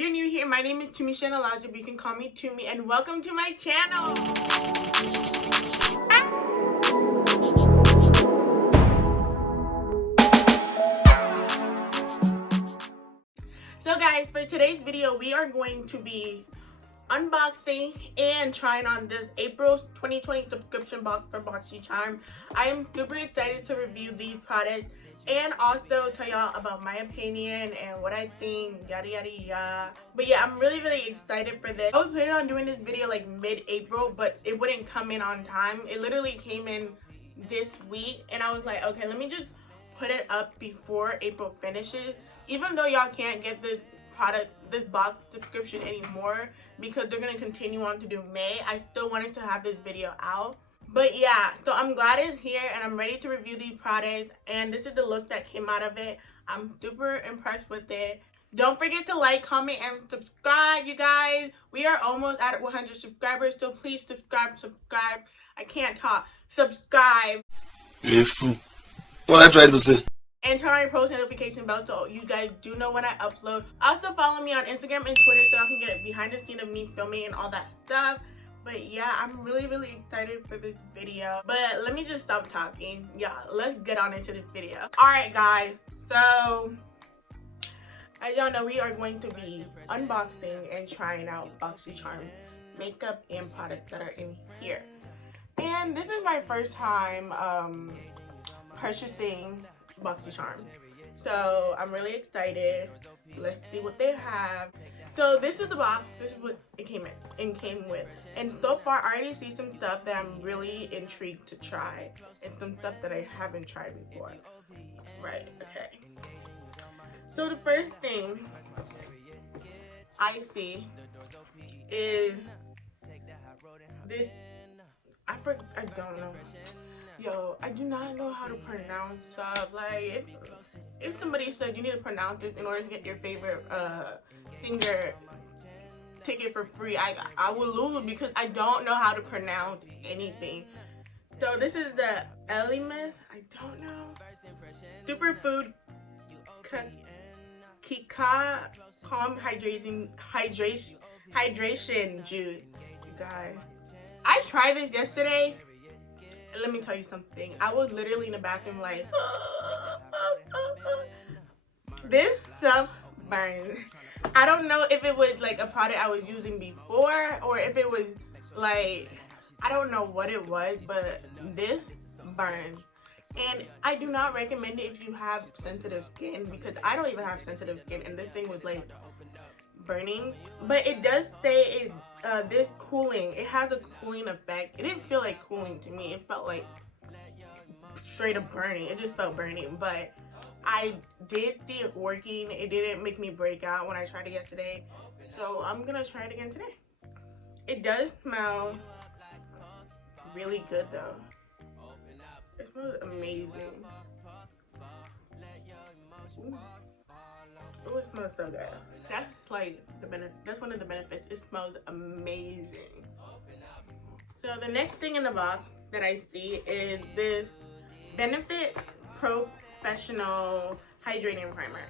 you're new here, my name is Tumisha Nalaja, but you can call me Tumi, and welcome to my channel. So guys, for today's video, we are going to be unboxing and trying on this April 2020 subscription box for Boxycharm. I am super excited to review these products and also tell y'all about my opinion and what I think, yada yada yada. But yeah, I'm really excited for this. I was planning on doing this video like mid-April, but it wouldn't come in on time. It literally came in this week, and I was like, okay, let me just put it up before April finishes. Even though y'all can't get this box subscription anymore because they're gonna continue on to do May, I still wanted to have this video out. But yeah, so I'm glad it's here and I'm ready to review these products, and this is the look that came out of it. I'm super impressed with it. Don't forget to like, comment, and subscribe, you guys. We are almost at 100 subscribers, so please subscribe. I can't talk. Subscribe. You're a fool. What I trying to say? And turn on your post notification bell so you guys do know when I upload. Also follow me on Instagram and Twitter so I can get a behind the scene of me filming and all that stuff. But yeah, I'm really excited for this video. But let me just stop talking. Yeah, let's get on into this video. Alright guys, so as y'all know, we are going to be unboxing and trying out Boxycharm makeup and products that are in here. And this is my first time purchasing Boxycharm, so I'm really excited. Let's see what they have. So this is the box. This is what it came with, and so far I already see some stuff that I'm really intrigued to try, and some stuff that I haven't tried before. Right, okay. So the first thing I see is this. I don't know. Yo, I do not know how to pronounce stuff. Like, if somebody said you need to pronounce this in order to get your favorite singer ticket for free, I will lose because I don't know how to pronounce anything. So this is the Elimis. I don't know. Superfood Kika Calm Hydration Juice. You guys, I tried this yesterday. Let me tell you something. I was literally in the bathroom like, this stuff burns. I don't know if it was like a product I was using before or if it was like, I don't know what it was, but this burns. And I do not recommend it if you have sensitive skin, because I don't even have sensitive skin and this thing was like burning. But it does say this cooling, it has a cooling effect. It didn't feel like cooling to me. It felt like straight up burning. It just felt burning, but I did see it working. It didn't make me break out when I tried it yesterday, so I'm gonna try it again today. It does smell really good though. It smells amazing. Ooh. Oh, it smells so good. That's like the benefit. That's one of the benefits. It smells amazing. So the next thing in the box that I see is this Benefit Professional Hydrating Primer.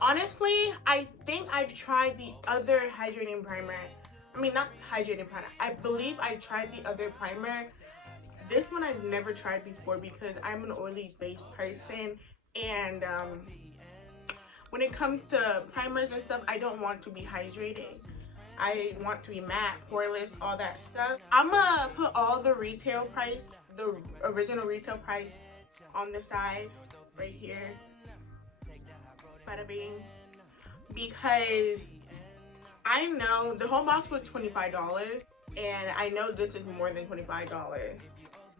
Honestly, I think I've tried the other hydrating primer. I mean, not hydrating primer. I believe I tried the other primer. This one I've never tried before because I'm an oily based person, and when it comes to primers and stuff, I don't want to be hydrating. I want to be matte, poreless, all that stuff. I'm gonna put all the retail price, the original retail price, on the side right here. Bada bing. Because I know the whole box was $25, and I know this is more than $25.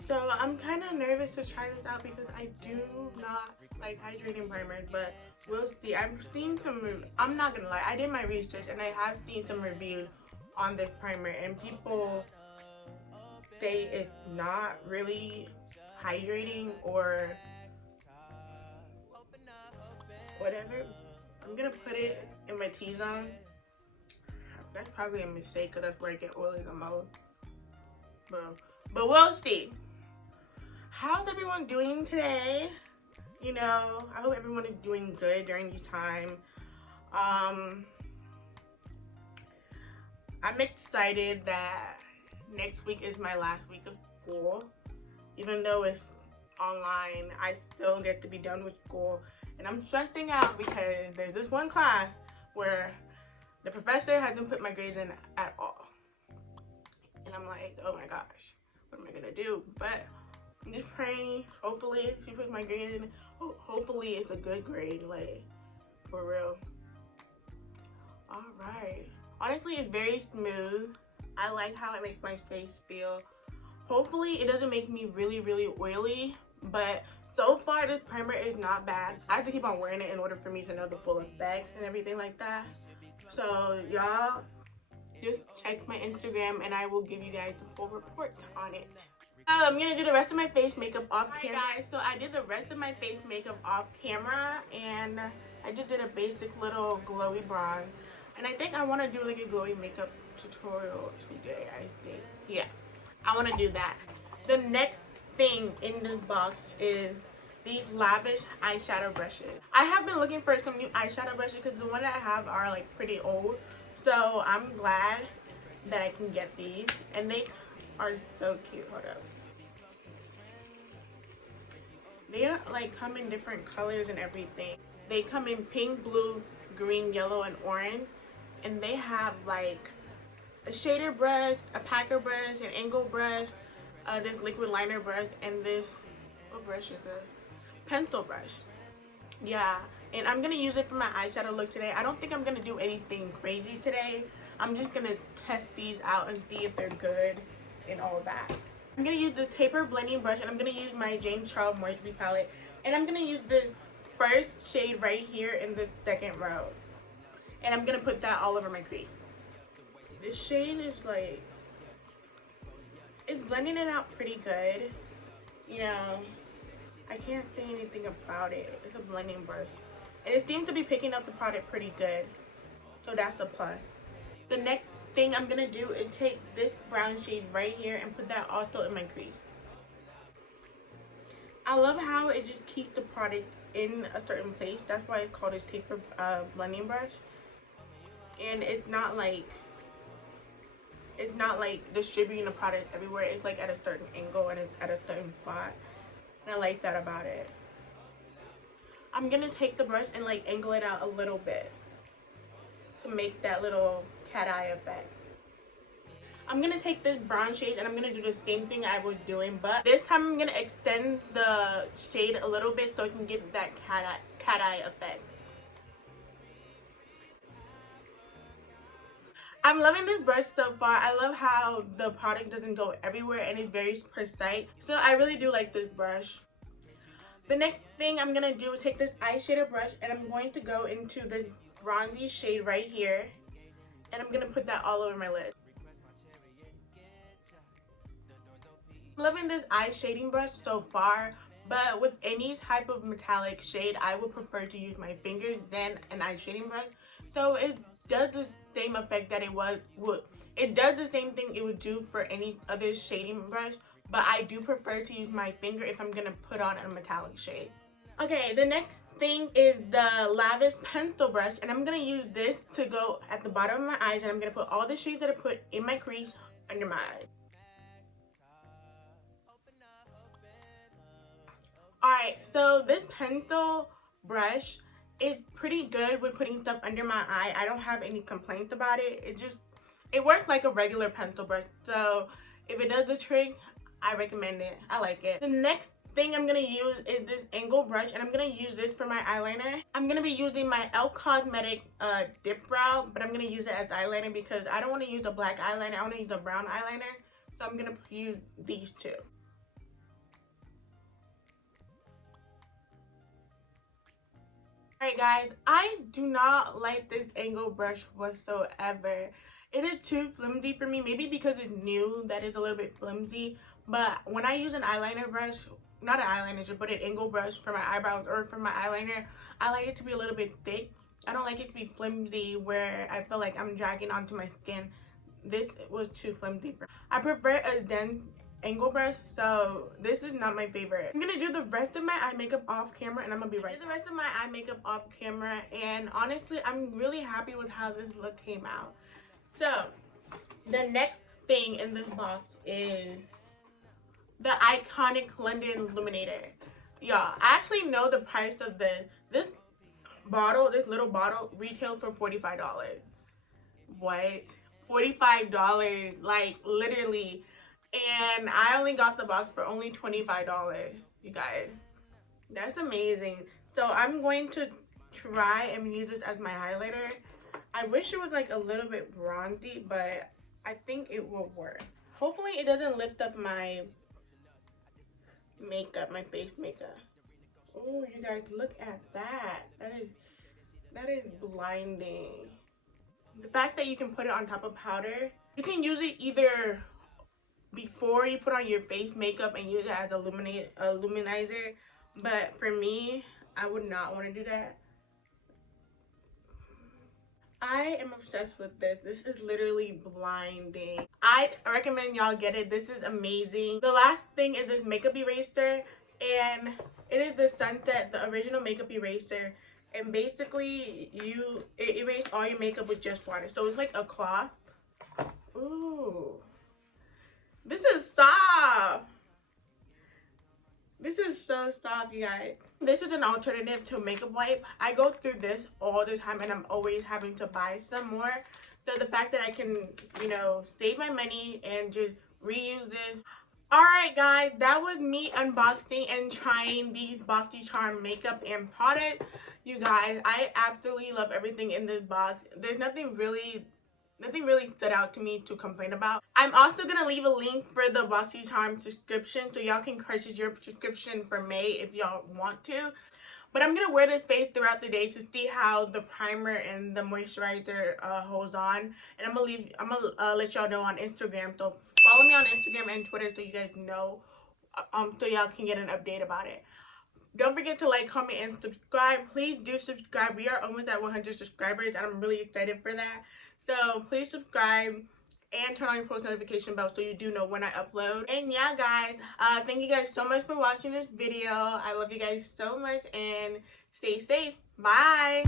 So I'm kind of nervous to try this out because I do not like hydrating primers, but we'll see. I've seen some, I'm not gonna lie, I did my research and I have seen some reviews on this primer, and people say it's not really hydrating or whatever. I'm gonna put it in my T-zone. That's probably a mistake because that's where I get oily the most. But we'll see. How's everyone doing today? You know, I hope everyone is doing good during this time. I'm excited that next week is my last week of school. Even though it's online, I still get to be done with school. And I'm stressing out because there's this one class where the professor hasn't put my grades in at all. And I'm like, oh my gosh, what am I gonna do? But I'm just praying, hopefully she puts my grade in. Hopefully it's a good grade, like, for real. Alright. Honestly, it's very smooth. I like how it makes my face feel. Hopefully it doesn't make me really, really oily, but so far this primer is not bad. I have to keep on wearing it in order for me to know the full effects and everything like that. So y'all just check my Instagram and I will give you guys the full report on it. I'm gonna do the rest of my face makeup off camera. Guys, so I did the rest of my face makeup off camera and I just did a basic little glowy bronze. And I think I want to do like a glowy makeup tutorial today, I think. Yeah, I want to do that. The next thing in this box is these Lavish eyeshadow brushes. I have been looking for some new eyeshadow brushes because the ones that I have are like pretty old. So I'm glad that I can get these. And they are so cute. Hold up. They like come in different colors and everything. They come in pink, blue, green, yellow, and orange. And they have like a shader brush, a packer brush, an angle brush, this liquid liner brush, and this, what brush is this? Pencil brush. Yeah, and I'm gonna use it for my eyeshadow look today. I don't think I'm gonna do anything crazy today. I'm just gonna test these out and see if they're good and all that. I'm gonna use this taper blending brush and I'm gonna use my James Charles Morphe palette. And I'm gonna use this first shade right here in this second row. And I'm gonna put that all over my crease. This shade is like, it's blending it out pretty good. You know, I can't say anything about it. It's a blending brush. And it seems to be picking up the product pretty good. So that's a plus. The next thing I'm gonna do is take this brown shade right here and put that also in my crease. I love how it just keeps the product in a certain place. That's why it's called this taper blending brush. And it's not like distributing the product everywhere. It's like at a certain angle and it's at a certain spot. And I like that about it. I'm gonna take the brush and like angle it out a little bit to make that little cat eye effect. I'm gonna take this brown shade and I'm gonna do the same thing I was doing, but this time I'm gonna extend the shade a little bit so I can get that cat eye effect. I'm loving this brush so far. I love how the product doesn't go everywhere and it's very precise. So I really do like this brush. The next thing I'm going to do is take this eyeshadow brush and I'm going to go into this bronzy shade right here. And I'm going to put that all over my lid. I'm loving this eye shading brush so far. But with any type of metallic shade, I would prefer to use my fingers than an eye shading brush. So it does the same effect that it does the same thing it would do for any other shading brush, but I do prefer to use my finger if I'm gonna put on a metallic shade. Okay, the next thing is the Lavish pencil brush, and I'm gonna use this to go at the bottom of my eyes, and I'm gonna put all the shades that I put in my crease under my eyes. Alright, so this pencil brush is pretty good with putting stuff under my eye. I don't have any complaints about it. It works like a regular pencil brush. So if it does the trick, I recommend it. I like it. The next thing I'm going to use is this angle brush, and I'm going to use this for my eyeliner. I'm going to be using my e.l.f. Cosmetic dip brow, but I'm going to use it as eyeliner because I don't want to use a black eyeliner. I want to use a brown eyeliner. So I'm going to use these two. Alright guys, I do not like this angle brush whatsoever. It is too flimsy for me, maybe because it's new that is a little bit flimsy, but when I use an eyeliner brush, not an eyeliner, just put an angle brush for my eyebrows or for my eyeliner, I like it to be a little bit thick. I don't like it to be flimsy where I feel like I'm dragging onto my skin. This was too flimsy for me. I prefer a dense angle brush, so this is not my favorite. I'm gonna do the rest of my eye makeup off camera and I'm gonna be right back. The rest of my eye makeup off camera, and honestly I'm really happy with how this look came out. So The next thing in this box is the iconic London Illuminator. Y'all, I actually know the price of this. This bottle, this little bottle, retails for $45. What? $45, like literally. And I only got the box for only $25, you guys. That's amazing. So I'm going to try and use this as my highlighter. I wish it was like a little bit bronzy, but I think it will work. Hopefully it doesn't lift up my makeup, my face makeup. Oh, you guys, look at that. That is blinding. The fact that you can put it on top of powder, you can use it either before you put on your face makeup and use it as a luminizer, but for me, I would not want to do that. I am obsessed with this. This is literally blinding. I recommend y'all get it. This is amazing. The last thing is this makeup eraser, and it is the Sunset, the original makeup eraser. And basically, it erases all your makeup with just water. So it's like a cloth. Ooh. This is soft. This is so soft, you guys. This is an alternative to makeup wipe. I go through this all the time and I'm always having to buy some more. So the fact that I can, you know, save my money and just reuse this. Alright guys, that was me unboxing and trying these Boxycharm makeup and products. You guys, I absolutely love everything in this box. There's nothing really stood out to me to complain about. I'm also going to leave a link for the Boxycharm subscription so y'all can purchase your subscription for May if y'all want to. But I'm going to wear this face throughout the day to see how the primer and the moisturizer holds on. And I'm going to let y'all know on Instagram. So follow me on Instagram and Twitter so you guys know, so y'all can get an update about it. Don't forget to like, comment, and subscribe. Please do subscribe. We are almost at 100 subscribers and I'm really excited for that. So please subscribe and turn on your post notification bell so you do know when I upload. And yeah, guys, thank you guys so much for watching this video. I love you guys so much and stay safe. Bye.